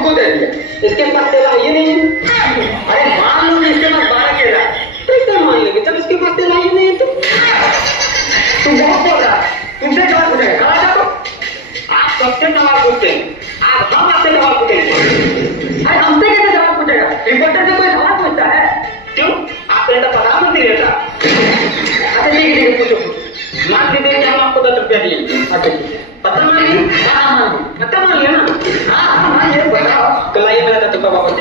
हमको दे दिया, इसके पास तेला है ही नहीं। अरे मान लो कि इसके पास 12 केला, तो क्या मान लेंगे जब इसके पास तेला ही नहीं है तो? तू बहुत बोल रहा है, तुमसे सवाल पूछेगा, खड़ा जाओ। आप सबसे सवाल पूछते हैं, आप हम आपसे सवाल पूछेंगे। अरे हमसे कैसे सवाल पूछेगा? रिपोर्टर से कोई सवाल पूछता है? क्यों? आप पहले तो प्रधानमंत्री रहता। अच्छा ठीक है पूछो। मान लीजिए कि हम आपको 10 रुपया दिए। अच्छा ठीक है, पता मान ली? हाँ मान ली, पता मान लिया ना? हाँ हाँ ये बताओ, तो लाइए मेरा 10 रुपया वापस।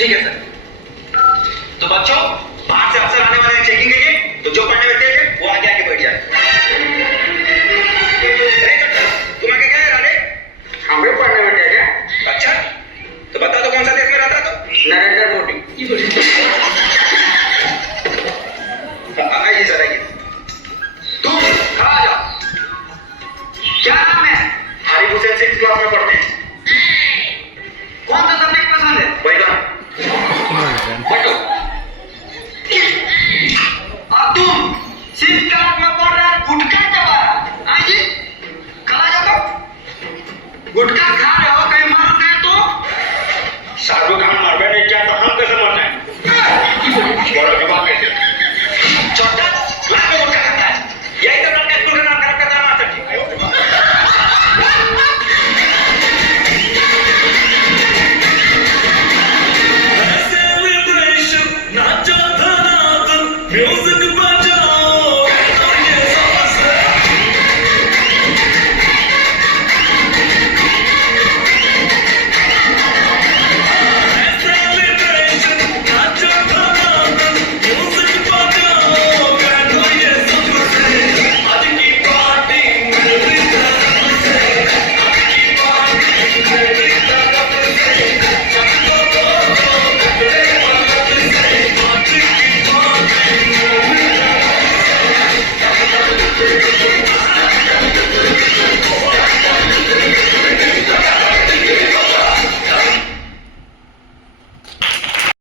ठीक है सर। तो बच्चों बाहर से अफसर आने वाले चेकिंग के लिए, तो जो पढ़ने बैठे हैं वो आगे आगे बैठ जाए। तुम आगे क्या है? हम भी पढ़ने बैठे हैं क्या? अच्छा तो बता दो कौन सा देश में रहता तो? नरेंद्र मोदी। आइए सर आइए। तुम खड़ा जाओ। क्या नाम है? आरिफ हुसैन 6th क्लास में पढ़ते हैं। कौन सा सब्जेक्ट पसंद है? बैगन। बैठो। अब तुम 6th क्लास में पढ़ रहे गुटखा चबा रहा है जी? खा जाओ। गुटखा खा रहे हो, कहीं मार गए तो? साधु का हम मरबे नहीं क्या तो हम कैसे मर जाए? बड़ा जवाब कैसे? छोटा क्लास में गुटखा खाता है, यही तो लड़का स्कूल का नाम खराब करता है मास्टर जी। Music